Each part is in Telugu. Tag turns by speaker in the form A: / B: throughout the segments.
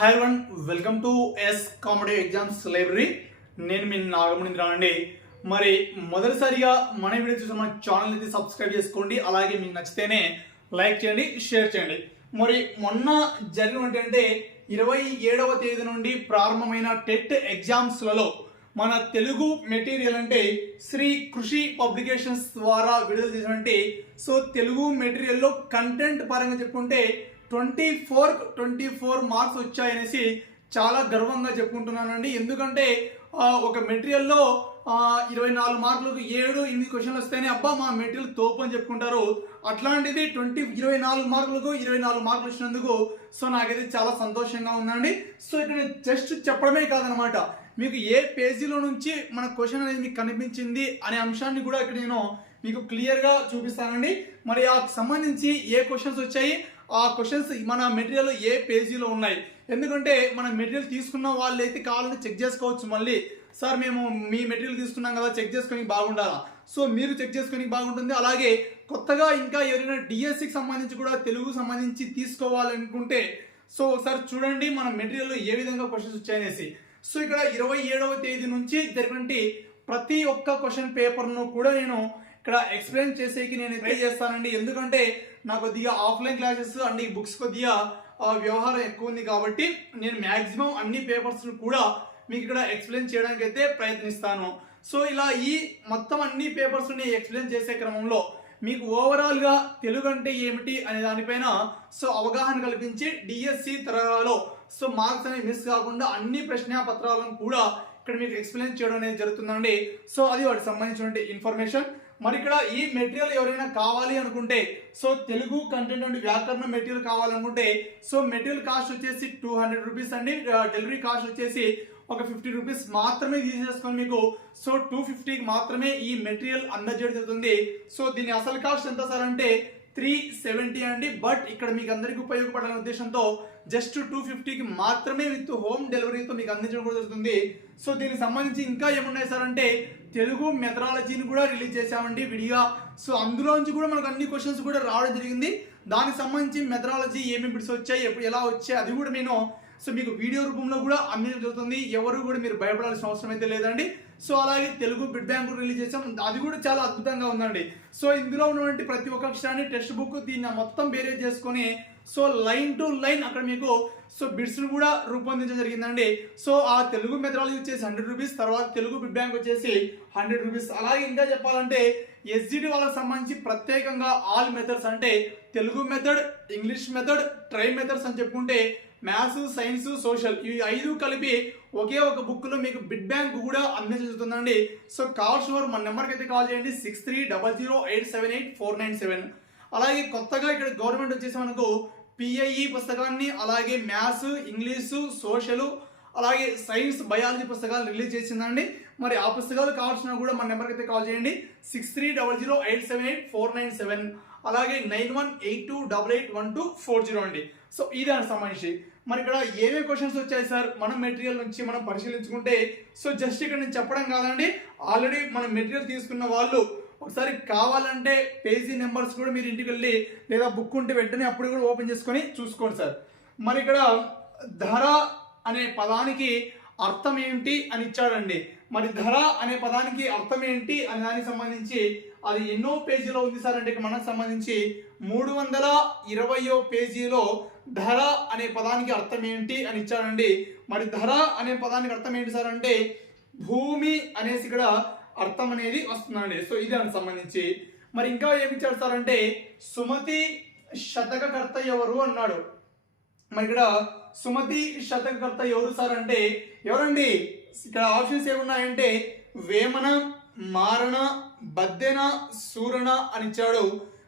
A: Hi one welcome to S comedy exams library నేను మీ నాగమణింద్ర అండి మరి మొదటిసారిగా మన వీడియో చూసిన మన ఛానల్ అయితే సబ్స్క్రైబ్ చేసుకోండి. అలాగే మీకు నచ్చితేనే లైక్ చేయండి షేర్ చేయండి. మరి మొన్న జరిగిన ఏంటంటే ఇరవై ఏడవ తేదీ నుండి ప్రారంభమైన టెట్ ఎగ్జామ్స్లలో మన తెలుగు మెటీరియల్ అంటే శ్రీ కృషి పబ్లికేషన్స్ ద్వారా విడుదల చేసినటువంటి సో తెలుగు మెటీరియల్లో కంటెంట్ పరంగా చెప్పుకుంటే twenty four twenty four marks వచ్చాయనేసి చాలా గర్వంగా చెప్పుకుంటున్నానండి. ఎందుకంటే ఒక మెటీరియల్లో ఇరవై నాలుగు మార్కులకు ఏడు ఎనిమిది క్వశ్చన్లు వస్తేనే అబ్బా మా మెటీరియల్ తోపు అని చెప్పుకుంటారు. అట్లాంటిది ట్వంటీ ఇరవై నాలుగు మార్కులకు ఇరవై నాలుగు మార్కులు వచ్చినందుకు సో నాకైతే చాలా సంతోషంగా ఉందండి. సో ఇక్కడ నేను జస్ట్ చెప్పడమే కాదనమాట. మీకు ఏ పేజీలో నుంచి మన క్వశ్చన్ అనేది మీకు కనిపించింది అనే అంశాన్ని కూడా ఇక్కడ నేను మీకు క్లియర్గా చూపిస్తానండి. మరి ఆ సంబంధించి ఏ క్వశ్చన్స్ వచ్చాయి ఆ క్వశ్చన్స్ మన మెటీరియల్ ఏ పేజీలో ఉన్నాయి? ఎందుకంటే మన మెటీరియల్ తీసుకున్న వాళ్ళు అయితే కావాలంటే చెక్ చేసుకోవచ్చు మళ్ళీ. సార్ మేము మీ మెటీరియల్ తీసుకున్నాం కదా చెక్ చేసుకొని బాగుండాలా? సో మీరు చెక్ చేసుకొని బాగుంటుంది. అలాగే కొత్తగా ఇంకా ఎవరైనా డిఎస్సికి సంబంధించి కూడా తెలుగు సంబంధించి తీసుకోవాలనుకుంటే సో ఒకసారి చూడండి మన మెటీరియల్లో ఏ విధంగా క్వశ్చన్స్ వచ్చాయనేసి. సో ఇక్కడ ఇరవై ఏడవ తేదీ నుంచి జరిగినటువంటి ప్రతి ఒక్క క్వశ్చన్ పేపర్ను కూడా నేను ఇక్కడ ఎక్స్ప్లెయిన్ చేసేకి నేను ట్రై చేస్తానండి. ఎందుకంటే నాకు కొద్దిగా ఆఫ్లైన్ క్లాసెస్ అండ్ ఈ బుక్స్ కొద్దిగా వ్యవహారం ఎక్కువ ఉంది కాబట్టి నేను మ్యాక్సిమం అన్ని పేపర్స్ను కూడా మీకు ఇక్కడ ఎక్స్ప్లెయిన్ చేయడానికి అయితే ప్రయత్నిస్తాను. సో ఇలా ఈ మొత్తం అన్ని పేపర్స్ని ఎక్స్ప్లెయిన్ చేసే క్రమంలో మీకు ఓవరాల్గా తెలుగు అంటే ఏమిటి అనే దానిపైన సో అవగాహన కల్పించి డిఎస్సి తరహాలో సో మార్క్స్ అనేవి మిస్ కాకుండా అన్ని ప్రశ్న పత్రాలను కూడా ఇక్కడ మీకు ఎక్స్ప్లెయిన్ చేయడం అనేది జరుగుతుందండి. సో అది వాటికి సంబంధించినటువంటి ఇన్ఫర్మేషన్ మరి ఇక్కడ ఈ మెటీరియల్ ఎవరైనా కావాలి అనుకుంటే సో తెలుగు కంటెంట్ నుండి వ్యాకరణ మెటీరియల్ కావాలనుకుంటే సో మెటీరియల్ కాస్ట్ వచ్చేసి టూ హండ్రెడ్ రూపీస్ అండి. డెలివరీ కాస్ట్ వచ్చేసి ఒక ఫిఫ్టీ రూపీస్ మాత్రమే తీసేసుకొని మీకు సో టూ ఫిఫ్టీకి మాత్రమే ఈ మెటీరియల్ అందజేయడం జరుగుతుంది. సో దీని అసలు కాస్ట్ ఎంత సార్ అంటే త్రీ సెవెంటీ అండి. బట్ ఇక్కడ మీకు అందరికీ ఉపయోగపడాలనే ఉద్దేశంతో జస్ట్ టూ ఫిఫ్టీకి మాత్రమే విత్ హోమ్ డెలివరీతో మీకు అందించడం కూడా జరుగుతుంది. సో దీనికి సంబంధించి ఇంకా ఏమున్నాయి సార్ అంటే తెలుగు మెథడాలజీని కూడా రిలీజ్ చేశామండి విడిగా సో అందులోంచి కూడా మనకు అన్ని క్వశ్చన్స్ కూడా రావడం జరిగింది. దానికి సంబంధించి మెథడాలజీ ఏమేమి బిడ్స్ వచ్చాయి ఎప్పుడు ఎలా వచ్చాయి అది కూడా నేను సో మీకు వీడియో రూపంలో కూడా అందించడం జరుగుతుంది. ఎవరు కూడా మీరు భయపడాల్సిన అవసరం అయితే లేదండి. సో అలాగే తెలుగు బిడ్ బ్యాంక్ రిలీజ్ చేసాం అది కూడా చాలా అద్భుతంగా ఉందండి. సో ఇందులో ఉన్నటువంటి ప్రతి ఒక్క అక్షరాన్ని టెక్స్ట్ బుక్ దీన్ని మొత్తం బేరేజ్ చేసుకొని సో లైన్ టు లైన్ అక్కడ మీకు సో బిడ్స్ కూడా రూపొందించడం జరిగిందండి. సో ఆ తెలుగు మెథడాలజీ వచ్చేసి హండ్రెడ్ రూపీస్ తర్వాత తెలుగు బిడ్ బ్యాంక్ వచ్చేసి హండ్రెడ్ రూపీస్. అలాగే ఇంకా చెప్పాలంటే ఎస్జిడి వాళ్ళకి సంబంధించి ప్రత్యేకంగా ఆల్ మెథడ్స్ అంటే Telugu method English method try methods అని చెప్పుకుంటే మ్యాథ్స్ సైన్స్ సోషల్ ఇవి ఐదు కలిపి ఒకే ఒక బుక్లో మీకు బిడ్ బ్యాంక్ కూడా అందించబడుతుందండి. సో కావాల్సిన వారు మన నెంబర్కి అయితే కాల్ చేయండి. Six three double zero eight seven eight four nine seven అలాగే కొత్తగా ఇక్కడ గవర్నమెంట్ వచ్చేసి మనకు పిఐఈ పుస్తకాన్ని అలాగే మ్యాథ్స్ ఇంగ్లీషు సోషల్ అలాగే సైన్స్ బయాలజీ పుస్తకాలు రిలీజ్ చేసిందండి. మరి ఆ పుస్తకాలు కావాల్సిన కూడా మన నెంబర్కి అయితే కాల్ చేయండి. Six three double zero eight seven eight four nine seven అలాగే nine one eight two double eight one two four zero అండి. సో ఈ దానికి సంబంధించి మరి ఇక్కడ ఏవే క్వశ్చన్స్ వచ్చాయి సార్? మన మెటీరియల్ నుంచి మనం పరిశీలించుకుంటే సో జస్ట్ ఇక్కడ నేను చెప్పడం కాదండి. ఆల్రెడీ మనం మెటీరియల్ తీసుకున్న వాళ్ళు ఒకసారి కావాలంటే పేజీ నెంబర్స్ కూడా మీరు ఇంటికి వెళ్ళి లేదా బుక్ ఉంటే వెంటనే అప్పుడు కూడా ఓపెన్ చేసుకొని చూసుకోండి సార్. మరి ఇక్కడ ధర అనే పదానికి అర్థం ఏంటి అని ఇచ్చాడండి. మరి ధర అనే పదానికి అర్థం ఏంటి అనే దానికి సంబంధించి అది ఎన్నో పేజీలో ఉంది సార్. అంటే మనకు సంబంధించి మూడు వందల ఇరవయో పేజీలో ధర అనే పదానికి అర్థం ఏంటి అని ఇచ్చారండి. మరి ధర అనే పదానికి అర్థం ఏంటి సార్ అంటే భూమి అనేసి ఇక్కడ అర్థం అనేది వస్తుందండి. సో ఇది దానికి సంబంధించి. మరి ఇంకా ఏమి ఇచ్చారు సార్ అంటే సుమతి శతకకర్త ఎవరు అన్నాడు. మరి ఇక్కడ సుమతి శతకకర్త ఎవరు సార్ అంటే ఎవరండి? ఇక్కడ ఆప్షన్స్ ఏమున్నాయంటే వేమన మారణ బద్దెన సూరణ అని ఇచ్చాడు.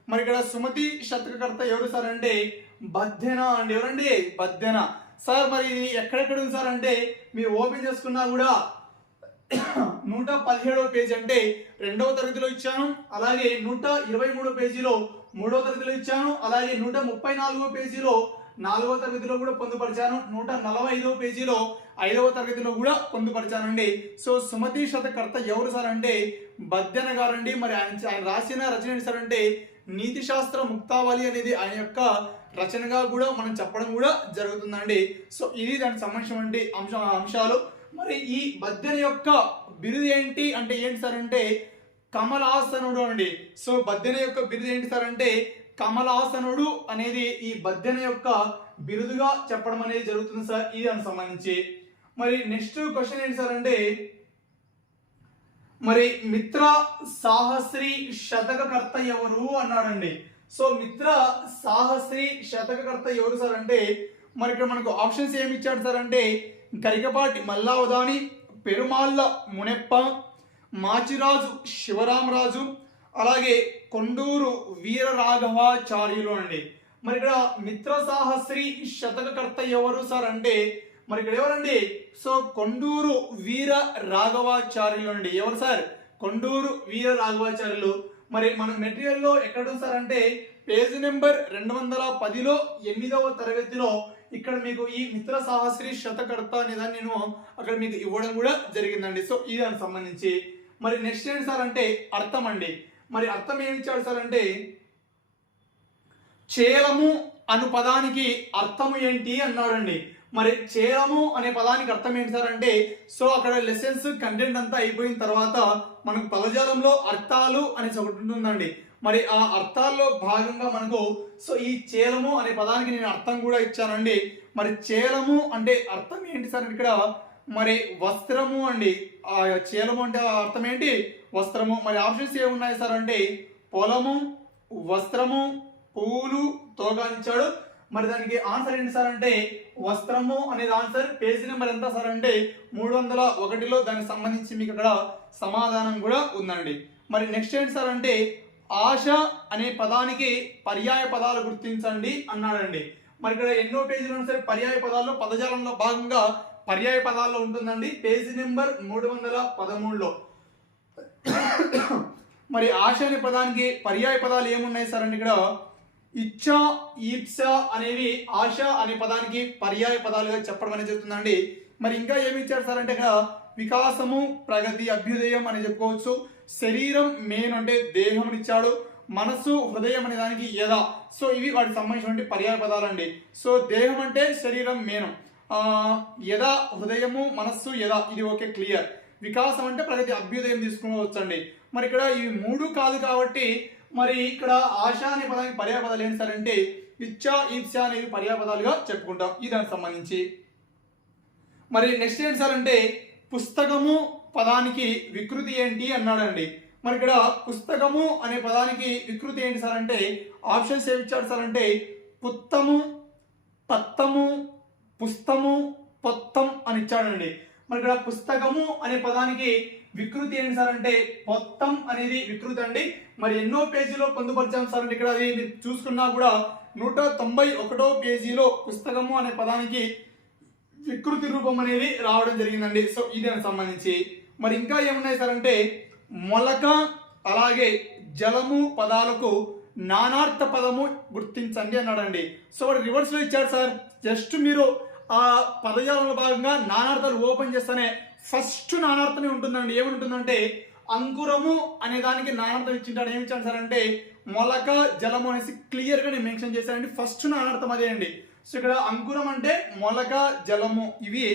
A: మరి ఇక్కడ సుమతి శతకకర్త ఎవరు సార్ అంటే బద్దెన అండి? ఎవరండి? బద్దెన. సార్ మరి ఇది ఎక్కడెక్కడ ఉంది సార్? అంటే మీరు ఓపెన్ చేసుకున్నా కూడా నూట పదిహేడవ పేజీ అంటే రెండవ తరగతిలో ఇచ్చాను. అలాగే నూట ఇరవై మూడో పేజీలో మూడవ తరగతిలో ఇచ్చాను. అలాగే నూట ముప్పై నాలుగో పేజీలో నాలుగవ తరగతిలో కూడా పొందుపరిచాను. నూట నలభై ఐదవ పేజీలో ఐదవ తరగతిలో కూడా పొందుపరిచానండి. సో సుమతి శతకర్త ఎవరు సార్ అంటే? బద్దెన గారండి. మరి ఆయన ఆయన రాసిన రచన ఏంటి సార్ అంటే నీతి శాస్త్ర ముక్తావళి అనేది ఆయన యొక్క రచనగా కూడా మనం చెప్పడం కూడా జరుగుతుందండి. సో ఇది దానికి సంబంధించినటువంటి అంశ అంశాలు. మరి ఈ బద్దెన యొక్క బిరుదు ఏంటి అంటే ఏంటి సార్ అంటే కమలాసనుడు అండి. సో బద్దెన యొక్క బిరుదు ఏంటి సార్ అంటే కమలాసనుడు అనేది ఈ బద్దెన యొక్క బిరుదుగా చెప్పడం అనేది జరుగుతుంది సార్ ఇది దానికి సంబంధించి. మరి నెక్స్ట్ క్వశ్చన్ ఏంటి సార్ అంటే మరి మిత్ర సాహస్రి శతకకర్త ఎవరు అన్నాడండి సో మిత్ర సాహస్రి శతకకర్త ఎవరు సార్ అంటే మరి ఇక్కడ మనకు ఆప్షన్స్ ఏమి ఇచ్చాడు సార్ అంటే కరికపాటి మల్లావదాని పెరుమాళ్ళ మునెప్ప మాచిరాజు శివరామరాజు అలాగే కొండూరు వీర రాఘవాచార్యులు అండి. మరి ఇక్కడ మిత్ర సాహస్రి శతకకర్త ఎవరు సార్ అంటే మరి ఇక్కడ ఎవరండి? సో కొండూరు వీర రాఘవాచార్యులు అండి. ఎవరు సార్? కొండూరు వీర రాఘవాచార్యులు మరి మన మెటీరియల్లో ఎక్కడ చూస్తారంటే సార్ అంటే పేజ్ నెంబర్ రెండు వందల పదిలో ఎనిమిదవ తరగతిలో ఇక్కడ మీకు ఈ మిత్ర సాహసి శతకర్త అనేదాన్ని నేను అక్కడ మీకు ఇవ్వడం కూడా జరిగిందండి. సో ఈ దానికి సంబంధించి. మరి నెక్స్ట్ ఏంటి సార్ అంటే అర్థం అండి. మరి అర్థం ఏమి ఇచ్చాడు సార్ అంటే చేలము అను పదానికి అర్థము ఏంటి అన్నాడండి. మరి చేలము అనే పదానికి అర్థం ఏంటి సార్ అంటే సో అక్కడ లెసన్స్ కంటెంట్ అంతా అయిపోయిన తర్వాత మనకు పదజాలంలో అర్థాలు అనేసి ఒకటి ఉంటుందండి. మరి ఆ అర్థాల్లో భాగంగా మనకు సో ఈ చేలము అనే పదానికి నేను అర్థం కూడా ఇచ్చానండి. మరి చేలము అంటే అర్థం ఏంటి సార్ ఇక్కడ? మరి వస్త్రము అండి. ఆ చేలము అంటే అర్థం ఏంటి? వస్త్రము. మరి ఆప్షన్స్ ఏమున్నాయి సార్ అంటే పొలము వస్త్రము పూలు తోగానిచ్చాడు మరి దానికి ఆన్సర్ ఏంటి సార్ అంటే వస్త్రము అనేది ఆన్సర్ పేజీ నెంబర్ ఎంత సార్ అంటే మూడు వందల ఒకటిలో దానికి సంబంధించి మీకు అక్కడ సమాధానం కూడా ఉందండి. మరి నెక్స్ట్ ఏంటి సార్ అంటే ఆశ అనే పదానికి పర్యాయ పదాలు గుర్తించండి అన్నాడండి. మరి ఇక్కడ ఎన్నో పేజీలు ఉన్నా సరే? పర్యాయ పదాల్లో పదజాలంలో భాగంగా పర్యాయ పదాల్లో ఉంటుందండి. పేజీ నెంబర్ మూడు వందల పదమూడులో. మరి ఆశ అనే పదానికి పర్యాయ పదాలు ఏమున్నాయి సార్ అండి ఇక్కడ? ఇచ్చ ఈప్స అనేవి ఆశ అనే పదానికి పర్యాయ పదాలుగా చెప్పడం అనేది జరుగుతుందండి. మరి ఇంకా ఏమి ఇచ్చారు సార్ అంటే వికాసము ప్రగతి అభ్యుదయం అని చెప్పుకోవచ్చు. శరీరం మెయిన్ అంటే దేహం ఇచ్చాడు. మనసు హృదయం అనే దానికి యద. సో ఇవి వాటికి సంబంధించినటువంటి పర్యాయ పదాలు అండి సో దేహం అంటే శరీరం మేనం. యద హృదయము మనస్సు యద. ఇది ఓకే క్లియర్. వికాసం అంటే ప్రగతి అభ్యుదయం తీసుకోవచ్చండి మరి ఇక్కడ ఇవి మూడు కాదు కాబట్టి మరి ఇక్కడ ఆశ అనే పదానికి పర్యాపదాలు ఏంటి సార్ అంటే ఇచ్చా ఈప్స అనేవి పర్యాపదాలుగా చెప్పుకుంటాం. ఈ దానికి సంబంధించి. మరి నెక్స్ట్ ఏంటి సార్ అంటే పుస్తకము పదానికి వికృతి ఏంటి అన్నాడండి. మరి ఇక్కడ పుస్తకము అనే పదానికి వికృతి ఏంటి సార్ అంటే ఆప్షన్స్ ఏమి ఇచ్చాడు సార్ అంటే పుత్తము పత్తము పుస్తము పొత్తం అని ఇచ్చాడండి. మరి ఇక్కడ పుస్తకము అనే పదానికి వికృతి ఏంటి సార్ అంటే మొత్తం అనేది వికృతి అండి. మరి ఎన్నో పేజీలో పొందుపరిచాం సార్ అండి ఇక్కడ అది మీరు చూసుకున్నా కూడా నూట తొంభై ఒకటో పేజీలో పుస్తకము అనే పదానికి వికృతి రూపం అనేది రావడం జరిగిందండి. సో ఇది దానికి సంబంధించి? మరి ఇంకా ఏమున్నాయి సార్ అంటే మొలక అలాగే జలము పదాలకు నానార్థ పదము గుర్తించండి అన్నాడండి. సో వాడు రివర్స్లో ఇచ్చారు సార్. జస్ట్ మీరు ఆ పదజాలంలో భాగంగా నానార్థాలు ఓపెన్ చేస్తేనే ఫస్ట్ నానార్థమే ఉంటుందండి. ఏముంటుందంటే అంకురము అనే దానికి నానార్థం ఇచ్చింటాడు. ఏమి ఇచ్చాను సార్ అంటే మొలక జలము అనేసి క్లియర్గా నేను మెన్షన్ చేశానండి ఫస్ట్ నానార్థం అదే అండి. సో ఇక్కడ అంకురం అంటే మొలక జలము ఇవి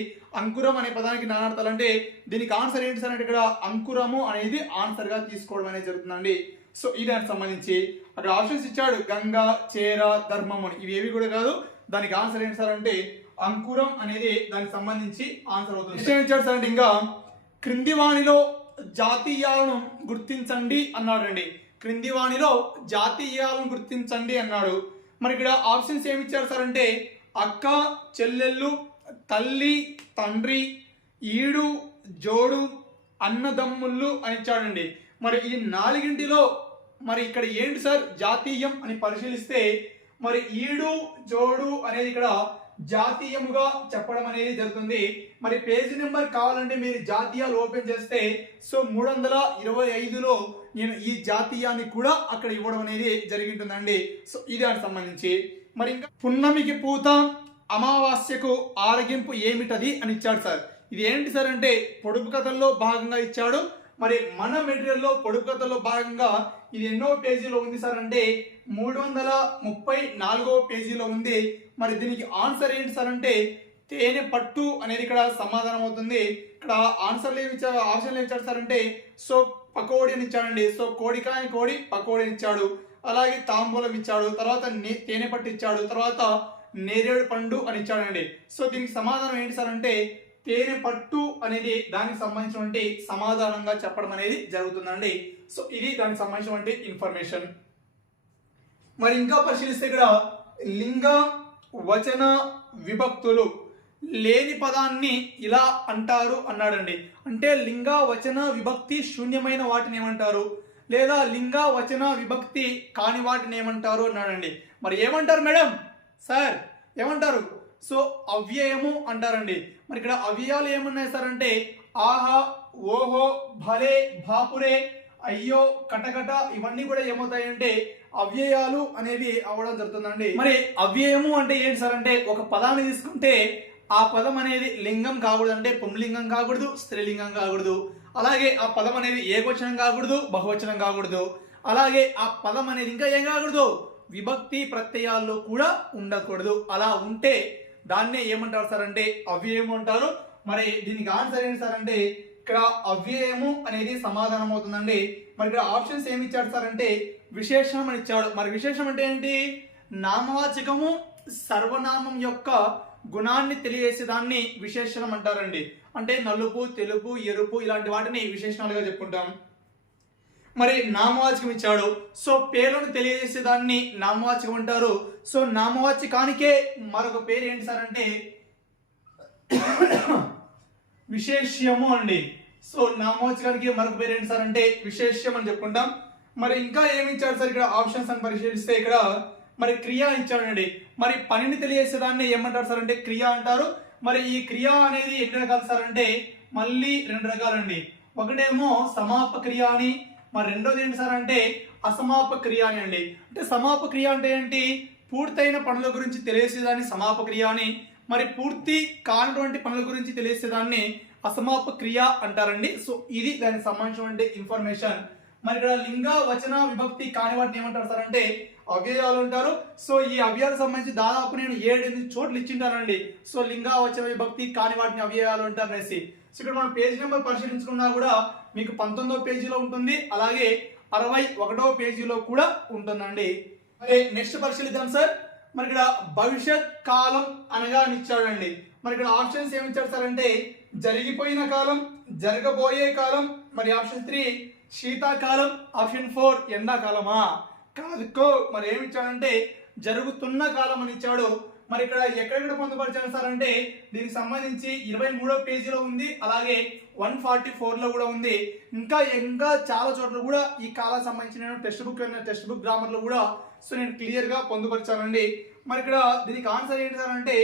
A: అంకురం అనే పదానికి నానార్థాలు అంటే దీనికి ఆన్సర్ ఏంటి సార్ అంటే ఇక్కడ అంకురము అనేది ఆన్సర్గా తీసుకోవడం అనేది జరుగుతుందండి. సో ఈ దానికి సంబంధించి అక్కడ ఆప్షన్స్ ఇచ్చాడు. గంగా చేర ధర్మం అని. ఇవి ఏవి కూడా కాదు. దానికి ఆన్సర్ ఏంటి సార్ అంటే అంకురం అనేది దానికి సంబంధించి ఆన్సర్ అవుతుంది. నెక్స్ట్ ఏం సార్ అంటే ఇంకా క్రింది వాణిలో జాతీయాలను గుర్తించండి అన్నాడండి. క్రింది వాణిలో జాతీయాలను గుర్తించండి అన్నాడు. మరి ఇక్కడ ఆప్షన్స్ ఏమి ఇచ్చారు సార్ అంటే అక్క చెల్లెళ్ళు తల్లి తండ్రి ఈడు జోడు అన్నదమ్ముళ్ళు అని ఇచ్చాడండి. మరి ఈ నాలుగింటిలో మరి ఇక్కడ ఏంటి సార్ జాతీయం అని పరిశీలిస్తే మరి ఈడు జోడు అనేది ఇక్కడ జాతీయముగా చెప్పడం అనేది జరుగుతుంది. మరి పేజీ నెంబర్ కావాలంటే మీరు జాతీయాలు ఓపెన్ చేస్తే సో మూడు వందల ఇరవై ఐదులో నేను ఈ జాతీయాన్ని కూడా అక్కడ ఇవ్వడం అనేది జరిగింటుందండి. సో ఇది దానికి సంబంధించి. మరి ఇంకా పున్నమికి పూత అమావాస్యకు ఆరగింపు ఏమిటది అని ఇచ్చాడు సార్. ఇది ఏంటి సార్ అంటే పొడుపు కథల్లో భాగంగా ఇచ్చాడు. మరి మన మెటీరియల్లో పొడుకథలో భాగంగా ఇది ఎన్నో పేజీలో ఉంది సార్ అంటే మూడు వందల ముప్పై నాలుగో పేజీలో ఉంది. మరి దీనికి ఆన్సర్ ఏంటి సార్ అంటే తేనె పట్టు అనేది ఇక్కడ సమాధానం అవుతుంది. ఇక్కడ ఆన్సర్లు ఏమి ఇచ్చారు ఆప్షన్లు ఏమి ఇచ్చాడు సార్ అంటే సో పకోడీ అని ఇచ్చాడండి. సో కోడికాయ కోడి పకోడీ అని ఇచ్చాడు. అలాగే తాంబూలం ఇచ్చాడు. తర్వాత నే- తేనె పట్టు ఇచ్చాడు. తర్వాత నేరేడు పండు అని ఇచ్చాడండి. సో దీనికి సమాధానం ఏంటి సార్ అంటే తేనె పట్టు అనేది దానికి సంబంధించినటువంటి సమాధానంగా చెప్పడం అనేది జరుగుతుందండి. సో ఇది దానికి సంబంధించినటువంటి ఇన్ఫర్మేషన్ మరి ఇంకా పరిశీలిస్తే ఇక్కడ లింగ వచన విభక్తులు లేని పదాన్ని ఇలా అంటారు అన్నాడండి. అంటే లింగ వచన విభక్తి శూన్యమైన వాటిని ఏమంటారు? లేదా లింగ వచన విభక్తి కాని వాటిని ఏమంటారు అన్నాడండి. మరి ఏమంటారు మేడం? సార్ ఏమంటారు? సో అవ్యయము అంటారండి. మరి ఇక్కడ అవ్యయాలు ఏమున్నాయి సార్ అంటే ఆహా ఓహో భలే భాపురే అయ్యో కటకట ఇవన్నీ కూడా ఏమవుతాయంటే అవ్యయాలు అనేవి అవ్వడం జరుగుతుందండి. మరి అవ్యయము అంటే ఏంటి సార్ అంటే ఒక పదాన్ని తీసుకుంటే ఆ పదం అనేది లింగం కాకూడదు అంటే పుంలింగం కాకూడదు స్త్రీలింగం కాకూడదు. అలాగే ఆ పదం అనేది ఏకవచనం కాకూడదు బహువచనం కాకూడదు. అలాగే ఆ పదం అనేది ఇంకా ఏం కాకూడదు విభక్తి ప్రత్యయాల్లో కూడా ఉండకూడదు. అలా ఉంటే దాన్నే ఏమంటారు సార్ అంటే అవ్యయము అంటారు. మరి దీనికి ఆన్సర్ ఏంటి సార్ అంటే ఇక్కడ అవ్యయము అనేది సమాధానం అవుతుందండి. మరి ఇక్కడ ఆప్షన్స్ ఏమి ఇచ్చాడు సార్ అంటే విశేషణం అని ఇచ్చాడు. మరి విశేషం అంటే ఏంటి? నామవాచకము సర్వనామం యొక్క గుణాన్ని తెలియజేసే దాన్ని విశేషణం అంటారండి. అంటే నలుపు తెలుపు ఎరుపు ఇలాంటి వాటిని విశేషణాలుగా చెప్పుకుంటాం. మరి నామవాచకం ఇచ్చాడు. సో పేర్లను తెలియజేసే దాన్ని నామవాచకం అంటారు. సో నామవాచకానికే మరొక పేరు ఏంటి సార్ అంటే విశేష్యము అండి. సో నామవాచకానికి మరొక పేరు ఏంటి సార్ అంటే విశేష్యం అని చెప్పుకుంటాం. మరి ఇంకా ఏమి ఇచ్చాడు సార్ ఇక్కడ? ఆప్షన్స్ అని పరిశీలిస్తే ఇక్కడ మరి క్రియ ఇచ్చాడండి. మరి పనిని తెలియజేసే దాన్ని ఏమంటారు సార్ అంటే క్రియ అంటారు. మరి ఈ క్రియ అనేది ఎన్ని రకాలు సార్ అంటే మళ్ళీ రెండు రకాలండి. ఒకటేమో సమాప క్రియ అని మరి రెండోది ఏంటి సార్ అంటే అసమాప క్రియ అని అండి. అంటే సమాప క్రియ అంటే ఏంటి? పూర్తయిన పనుల గురించి తెలియసేదాన్ని సమాప క్రియ అని మరి పూర్తి కానటువంటి పనుల గురించి తెలియసేదాన్ని అసమాప క్రియ అంటారండి. సో ఇది దానికి సంబంధించినటువంటి ఇన్ఫర్మేషన్. మరి ఇక్కడ లింగ వచన విభక్తి కాని వాటిని ఏమంటారు సార్ అంటే అవ్యయాలు అంటారు. సో ఈ అవ్యయాలకు సంబంధించి దాదాపు నేను ఏడు ఎనిమిది చోట్లు ఇచ్చింటానండి. సో లింగ వచన విభక్తి కాని వాటిని అవ్యయాలు అంటారు అనేసి సో ఇక్కడ మనం పేజ్ నెంబర్ పరిశీలించుకున్నా కూడా మీకు పంతొమ్మిదో పేజీలో ఉంటుంది. అలాగే అరవై ఒకటో పేజీలో కూడా ఉంటుందండి. మరి నెక్స్ట్ పరిశీలిద్దాం సార్ మరి ఇక్కడ భవిష్యత్ కాలం అనగా అని ఇచ్చాడండి. మరి ఇక్కడ ఆప్షన్స్ ఏమి ఇచ్చారు సార్ అంటే జరిగిపోయిన కాలం జరగబోయే కాలం మరి ఆప్షన్ త్రీ శీతాకాలం ఆప్షన్ ఫోర్ ఎండాకాలమా? కాదుకో మరి ఏమి ఇచ్చాడంటే జరుగుతున్న కాలం అని ఇచ్చాడు. మరి ఇక్కడ ఎక్కడెక్కడ పొందుపరిచారు సార్ అంటే దీనికి సంబంధించి ఇరవై మూడో పేజీలో ఉంది అలాగే వన్ ఫార్టీ ఫోర్లో కూడా ఉంది. ఇంకా ఇంకా చాలా చోట్ల కూడా ఈ కాలం సంబంధించిన టెక్స్ట్ బుక్ టెక్స్ట్ బుక్ గ్రామర్లో కూడా సో నేను క్లియర్గా పొందుపరచానండి. పొందుపరిచానండి మరి ఇక్కడ దీనికి ఆన్సర్ ఏంటి సార్ అంటే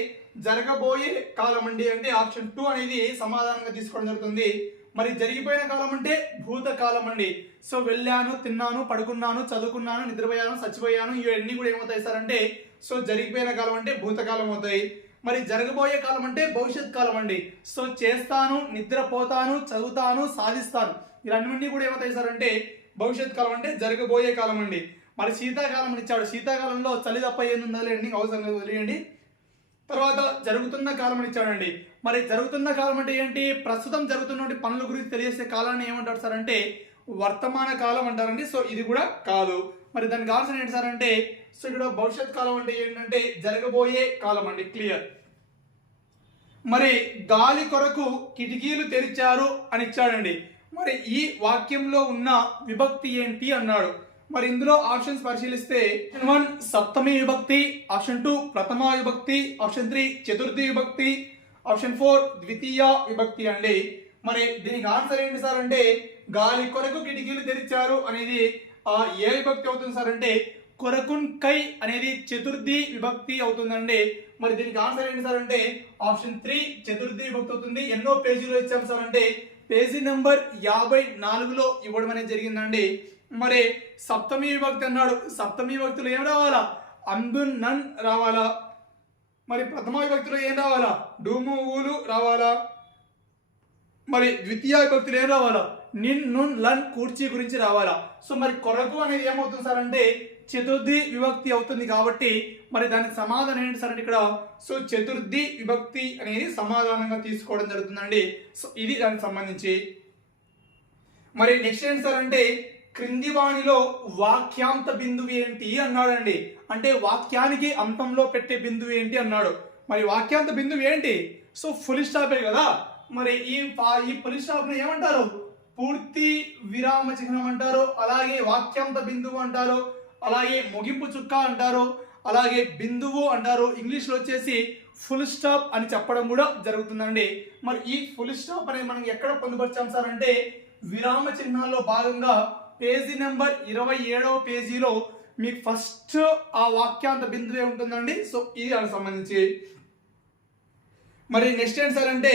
A: జరగబోయే కాలం అండి అంటే ఆప్షన్ టూ అనేది సమాధానంగా తీసుకోవడం జరుగుతుంది. మరి జరిగిపోయిన కాలం అంటే భూతకాలం అండి. సో వెళ్ళాను తిన్నాను పడుకున్నాను చదువుకున్నాను నిద్రపోయాను చచ్చిపోయాను ఇవన్నీ కూడా ఏమవుతాయి సార్ అంటే సో జరిగిపోయిన కాలం అంటే భూతకాలం అవుతాయి. మరి జరగబోయే కాలం అంటే భవిష్యత్ కాలం అండి. సో చేస్తాను నిద్రపోతాను చదువుతాను సాధిస్తాను. ఇవన్నీ కూడా ఏమవుతాయి సార్ అంటే భవిష్యత్ కాలం అంటే జరగబోయే కాలం అండి. మరి శీతాకాలం ఇచ్చాడు. శీతాకాలంలో చలి తప్ప ఏంది ఉండాలండి అవసరం లేదు వదిలేయండి. తర్వాత జరుగుతున్న కాలం అని ఇచ్చాడండి. మరి జరుగుతున్న కాలం అంటే ఏంటి? ప్రస్తుతం జరుగుతున్న పనుల గురించి తెలియజేసే కాలాన్ని ఏమంటారు సార్ అంటే వర్తమాన కాలం అంటారండి. సో ఇది కూడా కాదు. మరి దానికి కావాల్సిన ఏంటి సార్ అంటే సో ఇక్కడ భవిష్యత్ కాలం అంటే ఏంటంటే జరగబోయే కాలం అండి. క్లియర్ మరి గాలి కొరకు కిటికీలు తెరిచారు అని ఇచ్చాడండి. మరి ఈ వాక్యంలో ఉన్న విభక్తి ఏంటి అన్నాడు. మరి ఇందులో ఆప్షన్స్ పరిశీలిస్తే ఆప్షన్ వన్ సప్తమి విభక్తి ఆప్షన్ టూ ప్రథమ విభక్తి ఆప్షన్ త్రీ చతుర్థి విభక్తి ఆప్షన్ ఫోర్ ద్వితీయ విభక్తి అండి. మరి దీనికి ఆన్సర్ ఏంటి సార్ అంటే గాలి కొరకు కిటికీలు తెరిచారు అనేది ఆ ఏ విభక్తి అవుతుంది సార్ అంటే కొరకున్ కై అనేది చతుర్థి విభక్తి అవుతుందండి. మరి దీనికి ఆన్సర్ ఏంటి సార్ అంటే ఆప్షన్ త్రీ చతుర్థి విభక్తి అవుతుంది. ఎన్నో పేజీలో ఇచ్చాం సార్ అంటే పేజీ నెంబర్ యాభై నాలుగులో ఇవ్వడం అనేది జరిగిందండి. మరి సప్తమి విభక్తి అన్నాడు. సప్తమి విభక్తులు ఏం రావాలా? అందు నన్ రావాలా. మరి ప్రథమ విభక్తిలో ఏం రావాలా? డూము ఊలు రావాలా. మరి ద్వితీయ విభక్తులు ఏం రావాలా? నిన్ నున్ లన్ కూర్చి గురించి రావాలా. సో మరి కొరకు అనేది ఏమవుతుంది సార్ అంటే చతుర్థి విభక్తి అవుతుంది కాబట్టి మరి దానికి సమాధానం ఏంటి సార్ అంటే ఇక్కడ? సో చతుర్థి విభక్తి అనేది సమాధానంగా తీసుకోవడం జరుగుతుందండి. సో ఇది దానికి సంబంధించి. మరి నెక్స్ట్ ఏంటి సార్ అంటే క్రింది వాణిలో వాక్యాంత బిందువు ఏంటి అన్నాడండి. అంటే వాక్యానికి అంతంలో పెట్టే బిందువు ఏంటి అన్నాడు. మరి వాక్యాంత బిందువు ఏంటి? సో ఫుల్ స్టాపే కదా. మరి ఈ ఈ ఫుల్ స్టాప్ని ఏమంటారు? పూర్తి విరామ చిహ్నం అంటారు. అలాగే వాక్యాంత బిందువు అంటారు. అలాగే ముగింపు చుక్క అంటారు. అలాగే బిందువు అంటారు. ఇంగ్లీష్లో వచ్చేసి ఫుల్ స్టాప్ అని చెప్పడం కూడా జరుగుతుందండి. మరి ఈ ఫుల్ స్టాప్ అనేది మనం ఎక్కడ పొందుపరిచాం సార్ అంటే విరామ చిహ్నాల్లో భాగంగా పేజీ నెంబర్ ఇరవై ఏడవ పేజీలో మీకు ఫస్ట్ ఆ వాక్యాంత బిందువే ఉంటుందండి. సో ఇది దానికి సంబంధించి. మరి నెక్స్ట్ ఏంటి సార్ అంటే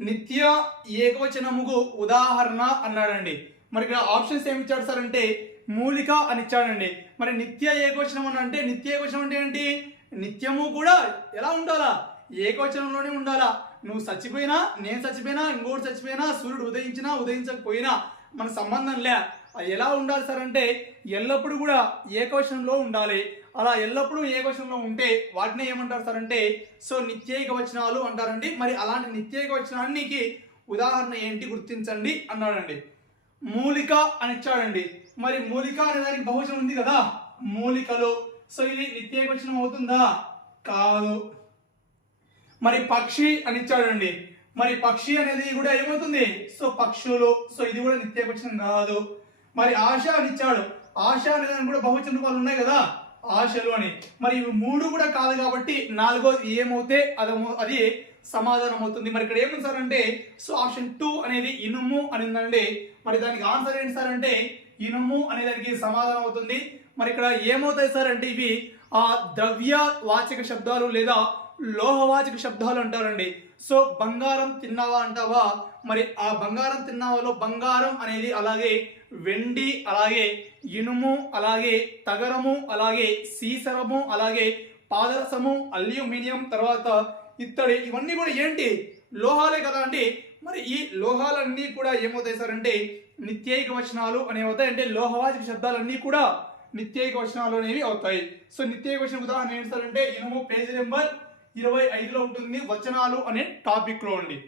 A: నిత్య ఏకవచనముకు ఉదాహరణ అన్నాడండి. మరి ఇక్కడ ఆప్షన్స్ ఏమి ఇచ్చాడు సార్ అంటే మూలిక అని ఇచ్చాడండి. మరి నిత్య ఏకవచనం అని అంటే నిత్య ఏకవచనం అంటే ఏంటి? నిత్యము కూడా ఎలా ఉండాలా? ఏకవచనంలోనే ఉండాలా? నువ్వు చచ్చిపోయినా నేను చచ్చిపోయినా ఇంకోటి చచ్చిపోయినా సూర్యుడు ఉదయించినా ఉదయించకపోయినా మన సంబంధం లే. ఎలా ఉండాలి సార్ అంటే ఎల్లప్పుడూ కూడా ఏకవచనంలో ఉండాలి. అలా ఎల్లప్పుడూ ఏకవచనంలో ఉంటే వాటిని ఏమంటారు సార్ అంటే సో నిత్యేక వచనాలు అంటారండి. మరి అలాంటి నిత్యేక వచనానికి ఉదాహరణ ఏంటి గుర్తించండి అన్నాడండి. మూలిక అని ఇచ్చాడండి. మరి మూలిక అనే దానికి బహుశం ఉంది కదా. మూలికలు. సో ఇది నిత్యేక వచనం అవుతుందా? కాదు. మరి పక్షి అని ఇచ్చాడండి. మరి పక్షి అనేది కూడా ఏమవుతుంది? సో పక్షులు. సో ఇది కూడా నిత్యవచనం కాదు. మరి ఆశ అని ఇచ్చాడు. ఆశ అనే కూడా బహువచన రూపాలు ఉన్నాయి కదా? ఆశలు అని. మరి ఇవి మూడు కూడా కాదు కాబట్టి నాలుగోది ఏమవుతే అది అది సమాధానం అవుతుంది మరి ఇక్కడ ఏముంది సార్ అంటే సో ఆప్షన్ టూ అనేది ఇనుము అని ఉందండి. మరి దానికి ఆన్సర్ ఏంటి సార్ అంటే ఇనుము అనే దానికి సమాధానం అవుతుంది మరి ఇక్కడ ఏమవుతాయి సార్ అంటే ఇవి ఆ ద్రవ్య వాచక శబ్దాలు లేదా లోహవాచక శబ్దాలు అంటారండి. సో బంగారం తిన్నావా అంటావా? మరి ఆ బంగారం తిన్నావాలో బంగారం అనేది అలాగే వెండి అలాగే ఇనుము అలాగే తగరము అలాగే సీసరము అలాగే పాదరసము అల్యూమినియం తర్వాత ఇత్తడి ఇవన్నీ కూడా ఏంటి? లోహాలే కదా అండి. మరి ఈ లోహాలన్నీ కూడా ఏమవుతాయి సార్ అంటే నిత్యైక వచనాలు అనేవి అవుతాయి. అంటే లోహవాచక శబ్దాలన్నీ కూడా నిత్యైక వచనాలు అనేవి అవుతాయి. సో నిత్యైక వచనం ఉదాహరణ ఏంటి సార్ అంటే ఇనుము పేజీ నెంబర్ ఇరవై ఐదులో ఉంటుంది వచనాలు అనే టాపిక్లో అండి.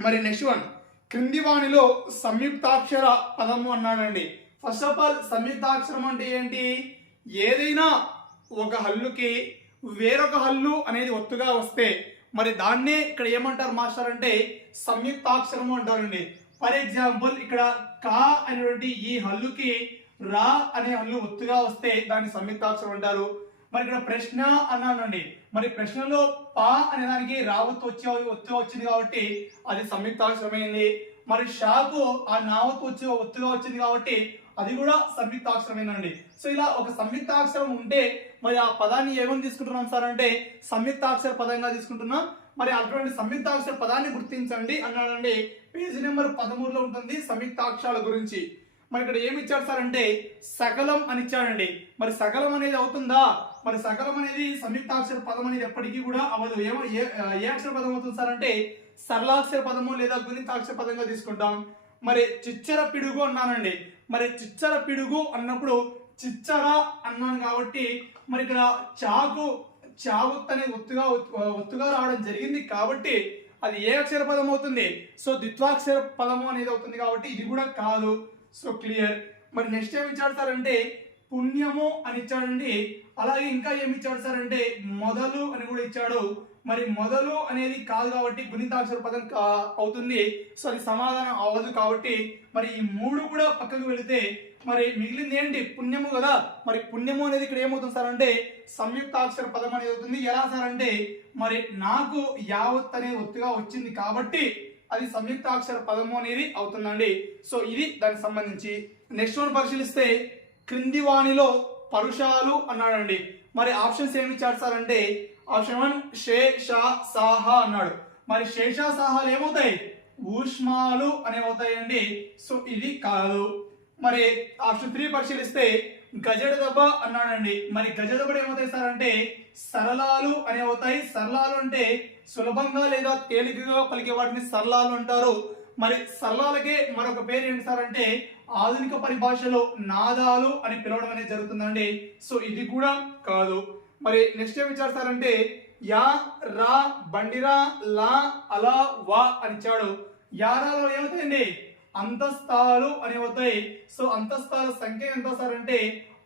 A: మరి నెక్స్ట్ వన్. క్రింది వాణిలో సంయుక్తాక్షర పదము అన్నాడండి. ఫస్ట్ ఆఫ్ ఆల్ సంయుక్తాక్షరం అంటే ఏంటి? ఏదైనా ఒక హల్లుకి వేరొక హల్లు అనేది ఒత్తుగా వస్తే మరి దాన్నే ఇక్కడ ఏమంటారు మాస్టర్ అంటే? సంయుక్తాక్షరము అంటారండి. ఫర్ ఎగ్జాంపుల్ ఇక్కడ కా అనేటువంటి ఈ హల్లుకి రా అనే హల్లు ఒత్తుగా వస్తే దాన్ని సంయుక్తాక్షరం అంటారు. మరి ఇక్కడ ప్రశ్న అన్నానండి మరి ప్రశ్నలో పా అనే దానికి రావత్తు వచ్చే ఒత్తుగా వచ్చింది కాబట్టి అది సంయుక్తాక్షరమైంది. మరి షాకు ఆ నావత్ వచ్చే ఒత్తుగా వచ్చింది కాబట్టి అది కూడా సంయుక్తాక్షరమేనండి సో ఇలా ఒక సంయుక్తాక్షరం ఉంటే మరి ఆ పదాన్ని ఏమని తీసుకుంటున్నాం సార్ అంటే సంయుక్తాక్షర పదంగా తీసుకుంటున్నాం. మరి అటువంటి సంయుక్తాక్షర పదాన్ని గుర్తించండి అన్నాడండి. పేజీ నెంబర్ పదమూడులో ఉంటుంది సంయుక్తాక్షరాల గురించి. మరి ఇక్కడ ఏమి ఇచ్చాడు సార్ అంటే సకలం అని ఇచ్చాడండి. మరి సకలం అనేది అవుతుందా? మరి సకలం అనేది సంయుక్తాక్షర పదం అనేది ఎప్పటికీ కూడా అవ్వదు. ఏమో ఏ ఏ అక్షర పదం అవుతుంది సార్ అంటే సరళాక్షర పదము లేదా గుణితాక్షర పదంగా తీసుకుంటాం. మరి చిచ్చర పిడుగు అన్నానండి. మరి చిచ్చర పిడుగు అన్నప్పుడు చిచ్చర అన్నాను కాబట్టి మరి ఇక్కడ చాకు చావుత్ అనేది ఒత్తుగా ఒత్తుగా రావడం జరిగింది కాబట్టి అది ఏ అక్షర పదం అవుతుంది? సో ద్విత్వాక్షర పదము అనేది అవుతుంది కాబట్టి ఇది కూడా కాదు. So clear. మరి నెక్స్ట్ ఏమి ఇచ్చాడు సార్ అంటే పుణ్యము అని ఇచ్చాడండి. అలాగే ఇంకా ఏమి ఇచ్చాడు సార్ అంటే మొదలు అని కూడా ఇచ్చాడు. మరి మొదలు అనేది కాదు కాబట్టి గుణితాక్షర పదం అవుతుంది. సో అది సమాధానం అవ్వదు కాబట్టి మరి ఈ మూడు కూడా పక్కకు వెళితే మరి మిగిలింది ఏంటి? పుణ్యము కదా. మరి పుణ్యము అనేది ఇక్కడ ఏమవుతుంది సార్ అంటే సంయుక్తాక్షర పదం అనేది అవుతుంది. ఎలా సార్ అంటే మరి నాకు యావత్ అనేది ఒత్తుగా వచ్చింది కాబట్టి అది సంయుక్తాక్షర పదము అనేది అవుతుందండి. సో ఇది దానికి సంబంధించి. నెక్స్ట్ వన్ పరిశీలిస్తే క్రింది వాణిలో పరుషాలు అన్నాడండి. మరి ఆప్షన్స్ ఏమి ఇచ్చాడు సార్ అంటే ఆప్షన్ వన్ షే షా సాహా అన్నాడు. మరి శేషా సాహాలు ఏమవుతాయి? ఊష్మాలు అనేవి అవుతాయండి సో ఇది కాదు. మరి ఆప్షన్ త్రీ పరిశీలిస్తే గజడ దెబ్బ అన్నాడండి. మరి గజడ దెబ్బలు ఏమవుతాయి సార్ అంటే సరళాలు అనేవి అవుతాయి సరళాలు అంటే సులభంగా లేదా తేలికగా పలికే వాటిని సరళాలు అంటారు. మరి సరళాలకే మరొక పేరు ఏంటి సార్ అంటే ఆధునిక పరిభాషలో నాదాలు అని పిలవడం అనేది జరుగుతుందండి. సో ఇది కూడా కాదు. మరి నెక్స్ట్ ఏం ఇచ్చారు అంటే యా రా బండిరా లా అలా వా అని ఇచ్చాడు. యారాలో ఏమవుతాయండి? అంతస్తాలు అని అవుతాయి. సో అంతస్తాల సంఖ్య ఎంత సార్ అంటే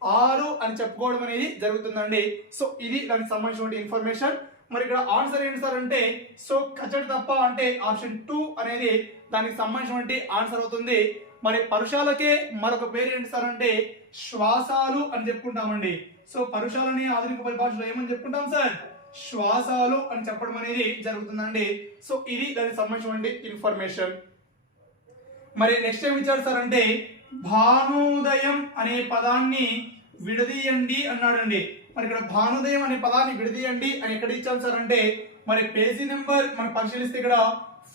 A: ఆరు అని చెప్పుకోవడం అనేది జరుగుతుందండి. సో ఇది దానికి సంబంధించిన ఇన్ఫర్మేషన్. మరి ఇక్కడ ఆన్సర్ ఏంటి సార్ అంటే సో కచడి తప్ప అంటే ఆప్షన్ టూ అనేది దానికి సంబంధించినటువంటి ఆన్సర్ అవుతుంది. మరి పరుషాలకే మరొక పేరు ఏంటి సార్ అంటే శ్వాసాలు అని చెప్పుకుంటామండి. సో పరుషాలని ఆధునిక పరిభాషలో ఏమని చెప్పుకుంటాం సార్? శ్వాసాలు అని చెప్పడం అనేది జరుగుతుందండి. సో ఇది దానికి సంబంధించిన ఇన్ఫర్మేషన్. మరి నెక్స్ట్ ఏం ఇచ్చాడు సార్ అంటే భానుదయం అనే పదాన్ని విడదీయండి అన్నాడండి. మరి ఇక్కడ భానుదయం అనే పదాన్ని విడదీయండి అని ఎక్కడ ఇచ్చాను సార్ అంటే మరి పేజీ నెంబర్ మనం పరిశీలిస్తే ఇక్కడ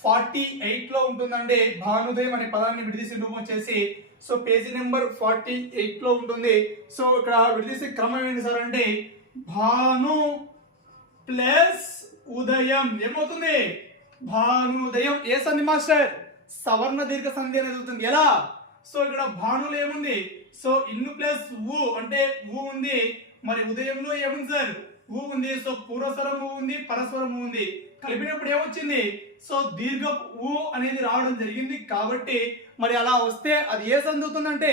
A: ఫార్టీ ఎయిట్లో ఉంటుందండి భానుదయం అనే పదాన్ని విడిదీసి రూపం వచ్చేసి సో పేజీ నెంబర్ ఫార్టీ ఎయిట్లో ఉంటుంది. సో ఇక్కడ విడిదీసే క్రమం ఏంటి సార్ అంటే భాను ప్లస్ ఉదయం. ఏమవుతుంది? భానుదయం ఏ సంధి మాస్టర్? సవర్ణ దీర్ఘ సంధి అనేది అవుతుంది. ఎలా? సో ఇక్కడ భానులు ఏముంది? సో ఇన్ను ప్లస్ ఊ అంటే ఊ ఉంది. మరి ఉదయంలో ఏముంది సార్? ఊ ఉంది. సో పూర్వస్వరం ఊ ఉంది పరస్వరం ఊ ఉంది. కలిపినప్పుడు ఏమొచ్చింది? సో దీర్ఘ ఊ అనేది రావడం జరిగింది కాబట్టి మరి అలా వస్తే అది ఏ సంధి అవుతుందంటే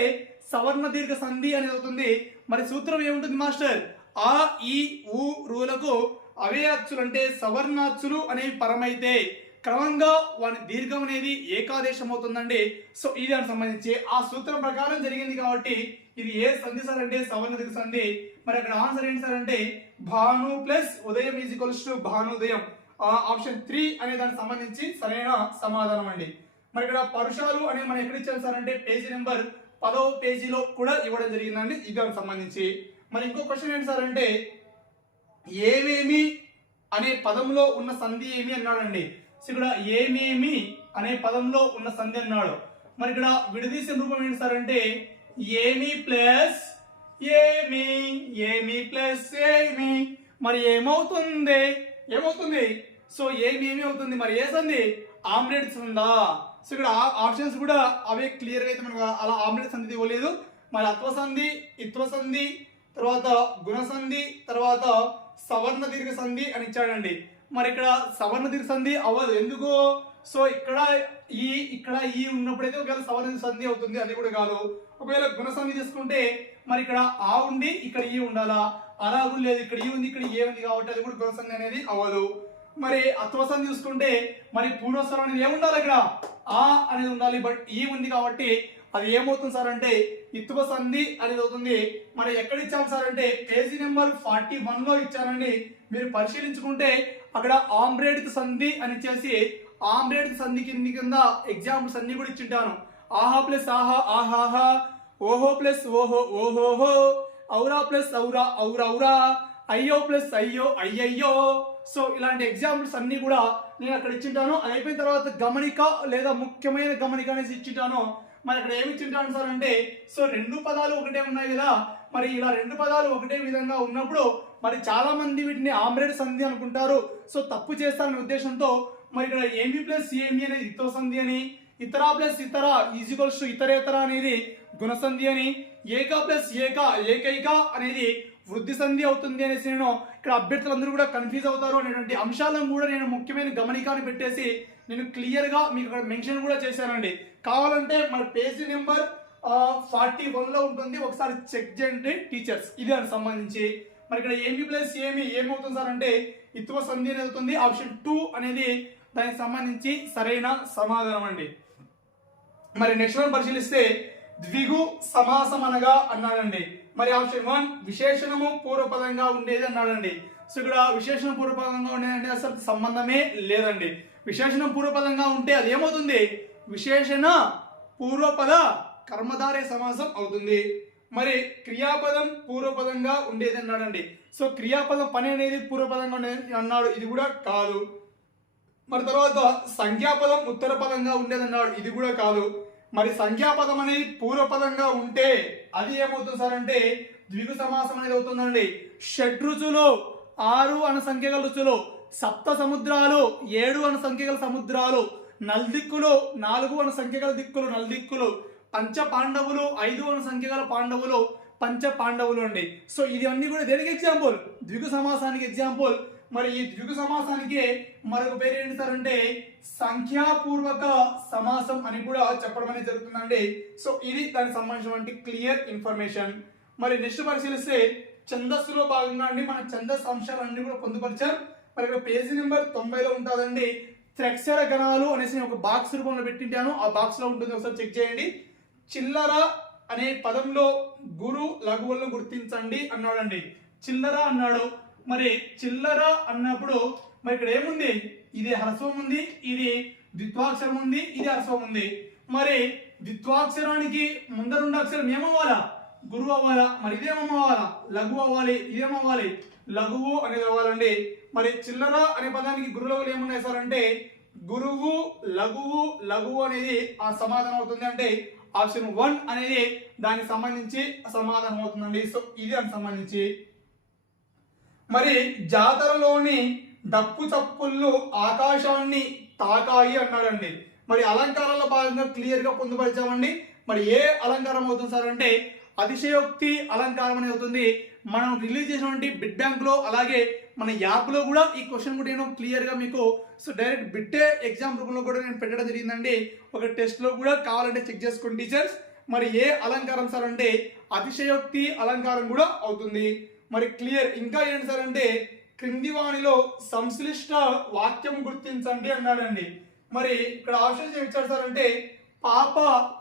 A: సవర్ణ దీర్ఘ సంధి అనేది అవుతుంది. మరి సూత్రం ఏముంటుంది మాస్టర్? ఆ ఈ ఊ రూలకు అవే అచ్చులు అంటే సవర్ణాచ్చులు అనేవి పరమైతే క్రమంగా వాని దీర్ఘం అనేది ఏకాదేశం అవుతుందండి సో ఇది దానికి సంబంధించి ఆ సూత్రం ప్రకారం జరిగింది కాబట్టి ఇది ఏ సంధి సార్ అంటే సవర్ణ దీర్ఘ సంధి. మరి అక్కడ ఆన్సర్ ఏంటి సార్ అంటే భాను ప్లస్ ఉదయం ఈజ్ ఈక్వల్స్ టు భానుదయం. ఆప్షన్ త్రీ అనే దానికి సంబంధించి సరైన సమాధానం అండి. మరి ఇక్కడ పరుషాలు అనే మనం ఎక్కడ ఇచ్చారు సార్ అంటే పేజీ నెంబర్ పదవ పేజీలో కూడా ఇవ్వడం జరిగిందండి ఇది దానికి సంబంధించి. మరి ఇంకో క్వశ్చన్ ఏంటి సార్ అంటే ఏమేమి అనే పదంలో ఉన్న సంధి ఏమి అన్నాడండి. సో ఇక్కడ ఏమేమి అనే పదంలో ఉన్న సంధి అన్నాడు. మరి ఇక్కడ విడదీసిన రూపం ఏంటి సార్ అంటే ఏమి ప్లస్ ఏమి ఏమి ప్లస్ ఏమి మరి ఏమవుతుంది? ఏమవుతుంది? సో ఏమేమి అవుతుంది? మరి ఏ సంధి ఆమ్లెట్స్ ఉందా సో ఇక్కడ ఆప్షన్స్ కూడా అవే క్లియర్గా అయితే మనకు అలా ఆమ్లెట్ సంధి ఇవ్వలేదు. మరి అత్వ సంధి ఇత్వ సంధి తర్వాత గుణసంధి తర్వాత సవర్ణ దీర్ఘ సంధి అని ఇచ్చాడండి. మరి ఇక్కడ సవర్ణ దీర్ఘ సంధి అవ్వదు. ఎందుకు? సో ఇక్కడ ఈ ఇక్కడ ఈ ఉన్నప్పుడైతే ఒకవేళ సవర్ణ సంధి అవుతుంది అది కూడా కాదు. ఒకవేళ గుణసంధి తీసుకుంటే మరి ఇక్కడ ఆ ఉండి ఇక్కడ ఈ ఉండాలా? అలా కూడా లేదు. ఇక్కడ ఈ ఉంది ఇక్కడ ఏ ఉంది కాబట్టి అది కూడా గుణసంధి అనేది అవ్వదు. మరి అత్వ సంధి చూసుకుంటే మరి పూర్వస్వరం అనేది ఏముండాలి ఇక్కడ ఆ అనేది ఉండాలి. బట్ ఈ ఉంది కాబట్టి అది ఏమవుతుంది సార్ అంటే ఇత్వ సంధి అనేది అవుతుంది. మరి ఎక్కడ ఇచ్చాం సార్ అంటే పేజీ నెంబర్ ఫార్టీ వన్లో ఇచ్చానండి. మీరు పరిశీలించుకుంటే అక్కడ ఆమ్రేడ్ సంధి అని చేసి ఆమ్రేడ్ సంధి కింది కింద ఎగ్జాంపుల్స్ అన్ని కూడా ఇచ్చింటాను. ఆహా ప్లస్ ఆహా ఆహాహా ఓహో ప్లస్ ఓహో ఓహోహో ఔరా ప్లస్ ఔరా ఔరౌరా అయ్యో ప్లస్ అయ్యో అయ్యయ్యో. సో ఇలాంటి ఎగ్జాంపుల్స్ అన్నీ కూడా నేను అక్కడ ఇచ్చింటాను. అది అయిపోయిన తర్వాత గమనిక లేదా ముఖ్యమైన గమనిక అనేసి ఇచ్చింటాను. మరి అక్కడ ఏమి ఇచ్చింటాను సార్ అంటే సో రెండు పదాలు ఒకటే ఉన్నాయి కదా. మరి ఇలా రెండు పదాలు ఒకటే విధంగా ఉన్నప్పుడు మరి చాలా మంది వీటిని ఆమ్రేడ్ సంధి అనుకుంటారు. సో తప్పు చేస్తారనే ఉద్దేశంతో మరి ఇక్కడ ఏమి ప్లస్ ఏమి అనేది ఇతో సంధి అని ఇతర ప్లస్ ఇతర ఈజికల్స్ ఇతరేతర అనేది గుణసంధి అని ఏక ప్లస్ ఏక ఏకైక అనేది వృద్ధి సంధి అవుతుంది అనేసి నేను ఇక్కడ అభ్యర్థులందరూ కూడా కన్ఫ్యూజ్ అవుతారు అనేటువంటి అంశాలను కూడా నేను ముఖ్యమైన గమనికాన్ని పెట్టేసి నేను క్లియర్గా మీకు ఇక్కడ మెన్షన్ కూడా చేశానండి. కావాలంటే మన పేజీ నెంబర్ ఫార్టీ వన్లో ఉంటుంది. ఒకసారి చెక్ చేయండి టీచర్స్ ఇది దానికి సంబంధించి. మరి ఇక్కడ ఏమి ప్లస్ ఏమి ఏమవుతుంది సార్ అంటే ఇత్వ సంధి అనేది అవుతుంది. ఆప్షన్ టూ అనేది దానికి సంబంధించి సరైన సమాధానం అండి. మరి నెక్స్ట్ వన్ పరిశీలిస్తే ద్విగు సమాసం అనగా అన్నాడండి. మరి ఆప్షన్ వన్ విశేషణము పూర్వపదంగా ఉండేది అన్నాడండి. సో ఇక్కడ విశేషణం పూర్వపదంగా ఉండేదంటే అసలు సంబంధమే లేదండి. విశేషణం పూర్వపదంగా ఉంటే అది ఏమవుతుంది? విశేషణ పూర్వపద కర్మధారే సమాసం అవుతుంది. మరి క్రియాపదం పూర్వపదంగా ఉండేది అన్నాడండి. సో క్రియాపదం పని అనేది పూర్వపదంగా ఉండేది అన్నాడు. ఇది కూడా కాదు. మరి తర్వాత సంఖ్యాపదం ఉత్తర పదంగా ఉండేదన్నాడు ఇది కూడా కాదు. మరి సంఖ్యాపదం అనేది పూర్వపదంగా ఉంటే అది ఏమవుతుంది సార్ అంటే ద్విగు సమాసం అనేది అవుతుందండి. షడ్రుచులు ఆరు అన్న సంఖ్య గల రుచులు సప్త సముద్రాలు ఏడు అన్న సంఖ్య గల సముద్రాలు నల్దిక్కులు నాలుగు అన్న సంఖ్య గల దిక్కులు నల్దిక్కులు పంచ పాండవులు ఐదు అన్న సంఖ్య గల పాండవులు పంచ పాండవులు అండి. సో ఇది కూడా దేనికి ఎగ్జాంపుల్ ద్విగు సమాసానికి ఎగ్జాంపుల్ మరి ఈ ద్విగు సమాసానికి మరొక పేరు ఏంటి సార్ అంటే సంఖ్యాపూర్వక సమాసం అని కూడా చెప్పడం అనేది జరుగుతుందండి. సో ఇది దానికి సంబంధించినటువంటి క్లియర్ ఇన్ఫర్మేషన్. మరి నెక్స్ట్ పరిశీలిస్తే ఛందస్సులో భాగంగా అండి మన ఛందస్ అంశాలన్నీ కూడా పొందుపరిచారు మరి ఇక్కడ పేజీ నెంబర్ తొంభైలో ఉంటుందండి. త్రక్షర గణాలు అనేసి నేను ఒక బాక్స్ రూపంలో పెట్టింటాను. ఆ బాక్స్లో ఉంటుంది ఒకసారి చెక్ చేయండి. చిల్లర అనే పదంలో గురు లఘువులను గుర్తించండి అన్నాడండి. చిల్లర అన్నాడు. మరి చిల్లర అన్నప్పుడు మరి ఇక్కడ ఏముంది? ఇది హ్రస్వం ఉంది ఇది ద్విత్వాక్షరం ఉంది ఇది హ్రస్వం ఉంది. మరి ద్విత్వాక్షరానికి ముందర అక్షరం ఏమవ్వాలా? గురువు అవ్వాలా? మరి ఇదేమవ్వాలా? లఘు అవ్వాలి ఇదేమవ్వాలి? లఘువు అనేది అవ్వాలండి. మరి చిల్లర అనే పదానికి గురులవులు ఏమున్నాయి సార్ అంటే గురువు లఘువు లఘువు అనేది ఆ సమాధానం అవుతుంది అంటే ఆప్షన్ వన్ అనేది దానికి సంబంధించి సమాధానం అవుతుందండి. సో ఇది దానికి సంబంధించి. మరి జాతరలోని డప్పు చప్పుళ్ళు ఆకాశాన్ని తాకాయి అన్నాడండి మరి అలంకారాల భాగంగా క్లియర్గా పొందుపరిచామండి. మరి ఏ అలంకారం అవుతుంది సార్ అంటే అతిశయోక్తి అలంకారం అనేది అవుతుంది. మనం రిలీజ్ చేసినటువంటి బిడ్ బ్యాంక్లో అలాగే మన యాప్లో కూడా ఈ క్వశ్చన్ కూడా నేను క్లియర్గా మీకు సో డైరెక్ట్ బిట్టే ఎగ్జామ్ రూపంలో కూడా నేను పెట్టడం జరిగిందండి. ఒక టెస్ట్లో కూడా కావాలంటే చెక్ చేసుకోండి టీచర్స్ మరి ఏ అలంకారం సార్ అంటే అతిశయోక్తి అలంకారం కూడా అవుతుంది. మరి క్లియర్ ఇంకా ఏంటి సార్ అంటే క్రింది వాణిలో సంశ్లిష్ట వాక్యం గుర్తించండి అన్నాడండి. మరి ఇక్కడ ఆప్షన్స్ ఏమి ఇచ్చాడు సార్ అంటే పాప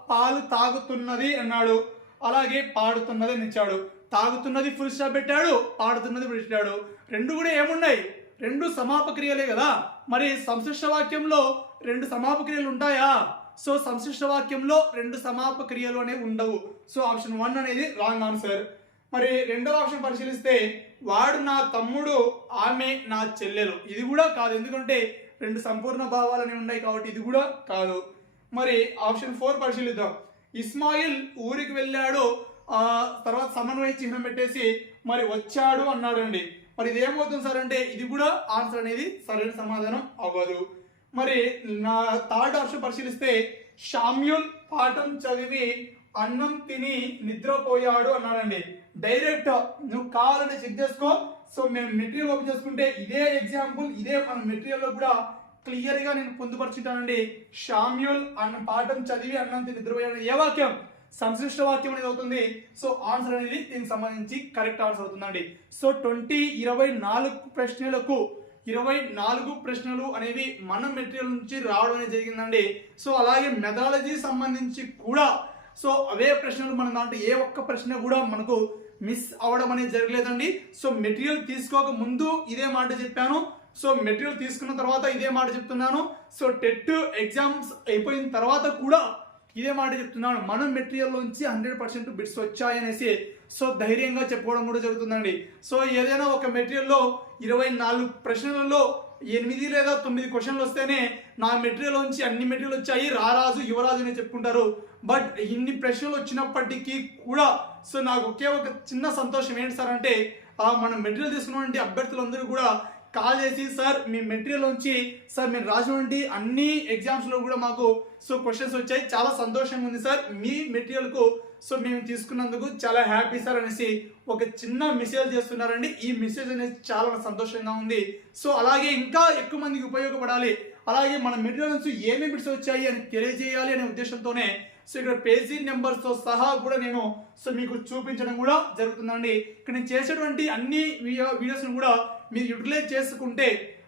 A: పాలు తాగుతున్నది అన్నాడు. అలాగే పాడుతున్నది అని ఇచ్చాడు. తాగుతున్నది ఫుల్ స్టాప్ పెట్టాడు పాడుతున్నది పెట్టాడు. రెండు కూడా ఏమున్నాయి? రెండు సమాపక్రియలే కదా. మరి సంశ్లిష్ట వాక్యంలో రెండు సమాపక్రియలు ఉంటాయా? సో సంశ్లిష్ట వాక్యంలో రెండు సమాపక్రియలు అనేవి ఉండవు. సో ఆప్షన్ వన్ అనేది రాంగ్ ఆన్సర్. మరి రెండో ఆప్షన్ పరిశీలిస్తే వాడు నా తమ్ముడు ఆమె నా చెల్లెలు. ఇది కూడా కాదు. ఎందుకంటే రెండు సంపూర్ణ భావాలు అనేవి ఉన్నాయి కాబట్టి ఇది కూడా కాదు. మరి ఆప్షన్ ఫోర్ పరిశీలిద్దాం. ఇస్మాయిల్ ఊరికి వెళ్ళాడు. ఆ తర్వాత సమన్వయ చిహ్నం పెట్టేసి మరి వచ్చాడు అన్నాడండి. మరి ఇది ఏమవుతుంది సార్ అంటే ఇది కూడా ఆన్సర్ అనేది సరైన సమాధానం అవ్వదు. మరి నా థర్డ్ ఆప్షన్ పరిశీలిస్తే షామ్యుల్ పాఠం చదివి అన్నం తిని నిద్రపోయాడు అన్నాడండి. డైరెక్ట్ నువ్వు కావాలంటే చెక్ చేసుకో. సో మేము మెటీరియల్ ఓపెన్ చేసుకుంటే ఇదే ఎగ్జాంపుల్ ఇదే మన మెటీరియల్లో కూడా క్లియర్గా నేను పొందుపరుచుంటానండి. షామ్యుల్ అన్న పాఠం చదివి అన్నంత నిద్రపోయాడు ఏ వాక్యం? సంశ్లిష్ట వాక్యం అనేది అవుతుంది. సో ఆన్సర్ అనేది దీనికి సంబంధించి కరెక్ట్ ఆన్సర్ అవుతుందండి. సో ట్వంటీ ఇరవై నాలుగు ప్రశ్నలకు ఇరవై నాలుగు ప్రశ్నలు అనేవి మన మెటీరియల్ నుంచి రావడం అనేది జరిగిందండి. సో అలాగే మెథాలజీ సంబంధించి కూడా సో అవే ప్రశ్నలు మన దాంట్లో ఏ ఒక్క ప్రశ్న కూడా మనకు మిస్ అవ్వడం అనేది జరగలేదండి. సో మెటీరియల్ తీసుకోక ముందు ఇదే మాట చెప్పాను. సో మెటీరియల్ తీసుకున్న తర్వాత ఇదే మాట చెప్తున్నాను. సో టెట్ ఎగ్జామ్స్ అయిపోయిన తర్వాత కూడా ఇదే మాట చెప్తున్నాను. మనం మెటీరియల్ నుంచి హండ్రెడ్ పర్సెంట్ బిట్స్ వచ్చాయనేసి. సో ధైర్యంగా చెప్పుకోవడం కూడా జరుగుతుందండి. సో ఏదైనా ఒక మెటీరియల్లో ఇరవై నాలుగు ప్రశ్నలలో ఎనిమిది లేదా తొమ్మిది క్వశ్చన్లు వస్తేనే నా మెటీరియల్ నుంచి అన్ని మెటీరియల్ వచ్చాయి రారాజు యువరాజు అని చెప్పుకుంటారు. బట్ ఇన్ని ప్రశ్నలు వచ్చినప్పటికీ కూడా సో నాకు ఒకే ఒక చిన్న సంతోషం ఏంటి సార్ అంటే మనం మన మెటీరియల్ తీసుకున్నటువంటి అభ్యర్థులందరూ కూడా కాల్ చేసి సార్ మీ మెటీరియల్ నుంచి సార్ మీరు రాసినటువంటి అన్ని ఎగ్జామ్స్లో కూడా మాకు సో క్వశ్చన్స్ వచ్చాయి. చాలా సంతోషంగా ఉంది సార్. మీ మెటీరియల్కు సో మేము తీసుకున్నందుకు చాలా హ్యాపీ సార్ అనేసి ఒక చిన్న మెసేజ్ చేస్తున్నారండి. ఈ మెసేజ్ అనేది చాలా సంతోషంగా ఉంది. సో అలాగే ఇంకా ఎక్కువ మందికి ఉపయోగపడాలి. అలాగే మన మెటీరియల్ నుంచి ఏమేమి బిట్స్ వచ్చాయి అని తెలియజేయాలి అనే ఉద్దేశంతోనే సో ఇక్కడ పేజీ నెంబర్స్తో సహా కూడా నేను సో మీకు చూపించడం కూడా జరుగుతుందండి. ఇక్కడ నేను చేసేటువంటి అన్ని వీడియోస్ను కూడా మీరు యూటిలైజ్ చేసుకుంటే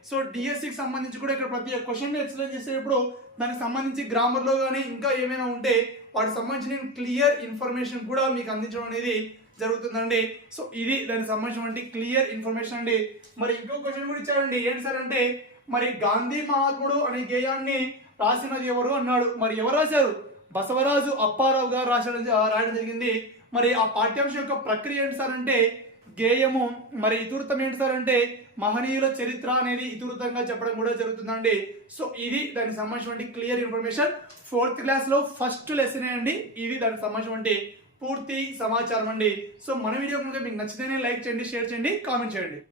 A: సో డిఎస్సికి సంబంధించి కూడా ఇక్కడ ప్రతి క్వశ్చన్ ఎక్స్ప్లెయిన్ చేసేటప్పుడు దానికి సంబంధించి గ్రామర్లో కానీ ఇంకా ఏమైనా ఉంటే వాటికి సంబంధించిన క్లియర్ ఇన్ఫర్మేషన్ కూడా మీకు అందించడం అనేది జరుగుతుందండి. సో ఇది దానికి సంబంధించినటువంటి క్లియర్ ఇన్ఫర్మేషన్ అండి. మరి ఇంకో క్వశ్చన్ కూడా ఇచ్చారండి. ఏంటి సార్ అంటే మరి గాంధీ మహాత్ముడు అనే గేయాన్ని రాసినది ఎవరు అన్నాడు? మరి ఎవరు రాశారు? బసవరాజు అప్పారావు గారు రాసడం రాయడం జరిగింది. మరి ఆ పాఠ్యాంశం యొక్క ప్రక్రియ ఏంటి సార్ అంటే గేయము. మరి ఇతివృత్తం ఏంటి సార్ అంటే మహనీయుల చరిత్ర అనేది ఇతివృత్తంగా చెప్పడం కూడా జరుగుతుందండి. సో ఇది దానికి సంబంధించిన క్లియర్ ఇన్ఫర్మేషన్ ఫోర్త్ క్లాస్లో ఫస్ట్ లెసన్ అండి ఇది దానికి సంబంధించిన పూర్తి సమాచారం అండి. సో మన వీడియో కనుక మీకు నచ్చితేనే లైక్ చేయండి షేర్ చేయండి కామెంట్ చేయండి.